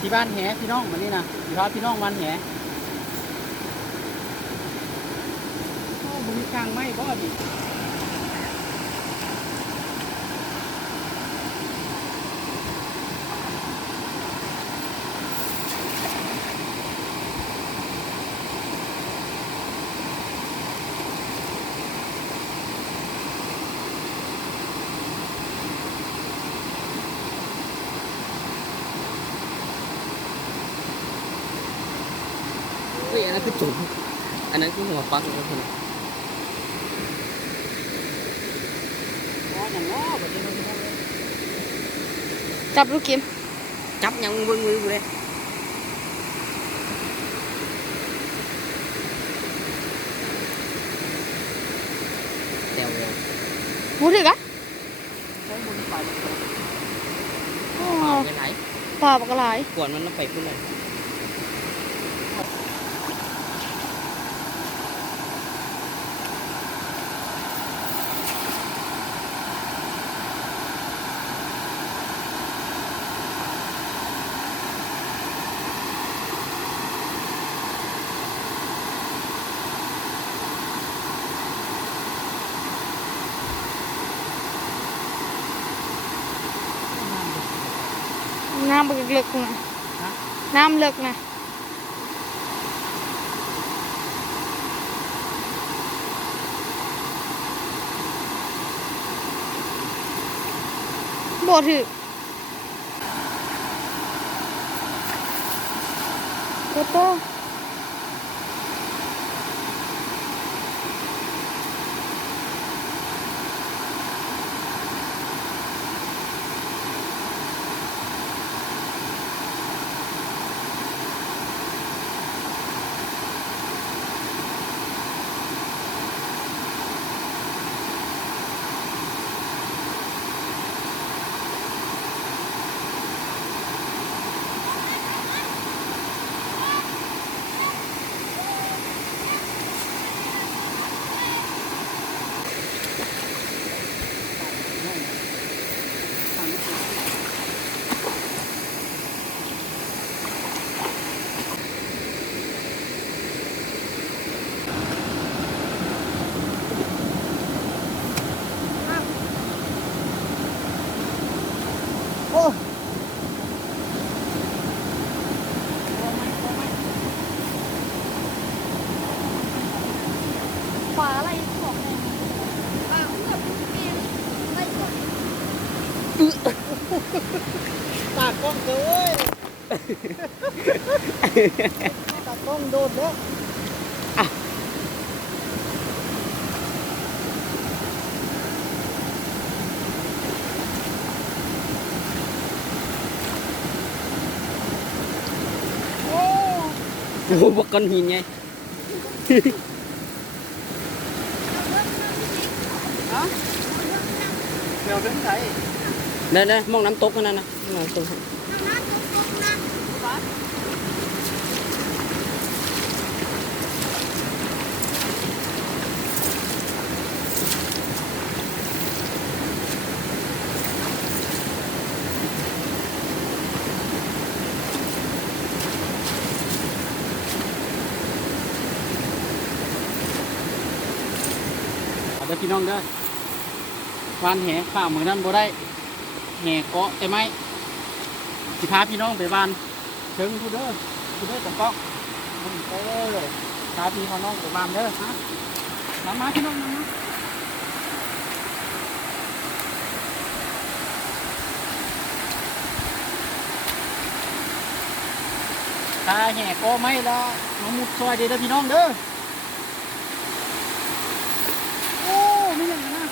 ที่บ้านแหพี่น้องมานี่นะพี่พาพี่น้องวันแหโอ้บุญกลางไม่บ่ดิเฮ้ยอันนั้นคือจุ๋มอันนั้นคือหัวปลั๊กนะเพื่อน อ๋ออย่างง้อแบบนี้พี่น้องเลย จับลูกกิม จับยังมือกูเลยเดี๋ยว หูถึกอะ ใช้บุญไป อ๋อ เปล่าไปไหน ปลาปลากระไร กวนมันไปพุ่นเลยน้ำเลึกๆนะน้ำเลึกนะบ่ถึกโตโอ้ปลาอะไรของเนี่ยปลาเลือดเมียไม่กด ตากล้องเลยตากล้องโดนแล้ว โอ้ โอ้โหบักก้อนหินไง ฮะเดี๋ยวเป็นไง เด้มองน้ำตกกันนั่นนะมองน้ำตกเอาเด้อพี่น้องเด้อวานแหข้ามมือนั้นบ่ได้แหเกาะแต่ไม่สิพาพี่น้องไปวานถึงผู้เด้อตะกอกมันเด้อพาพี่น้องไปวานเด้อฮะน้ำมาพี่น้องน้ำมาตาแหเกาะไม่ละน้องมุดซอยเด้อพี่น้องเด้อโอ้ไม่อย่างนั้นนะ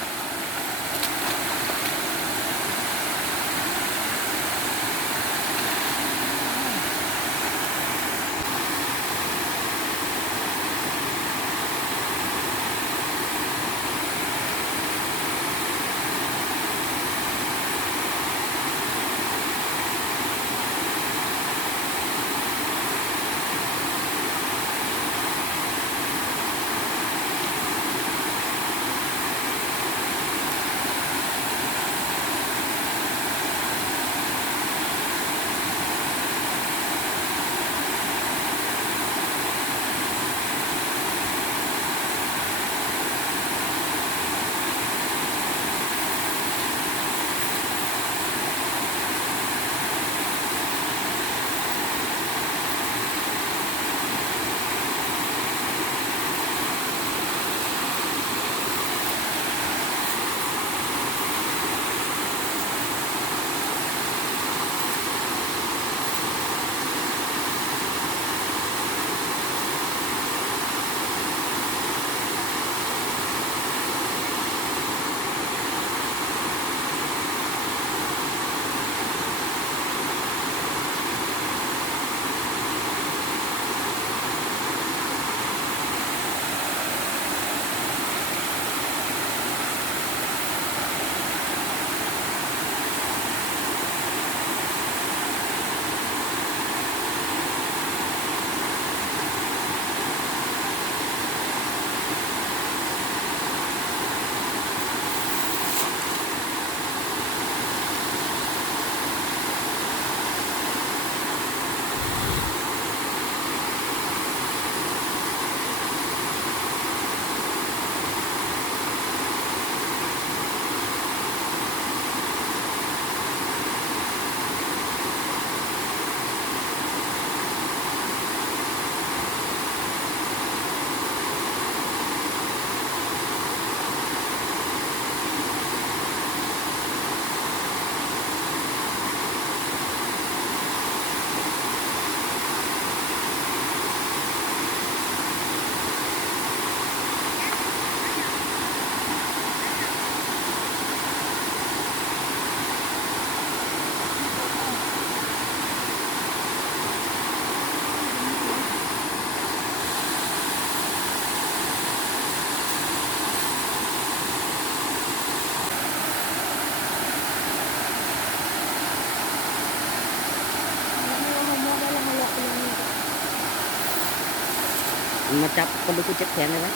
มาจับคนดูกูเจ็บแขนเลยไหม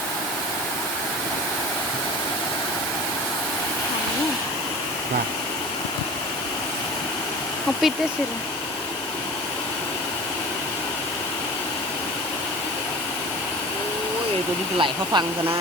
ว่า เขาปิดได้สิล่ะ โอ้ยตัวนี้จะไหลเข้าฟังซะนะ